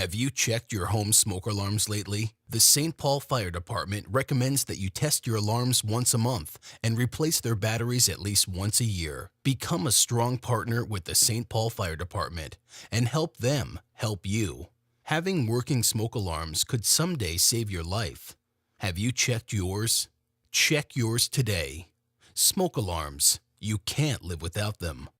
Have you checked your home smoke alarms lately? The St. Paul Fire Department recommends that you test your alarms once a month and replace their batteries at least once a year. Become a strong partner with the St. Paul Fire Department and help them help you. Having working smoke alarms could someday save your life. Have you checked yours? Check yours today. Smoke alarms. You can't live without them.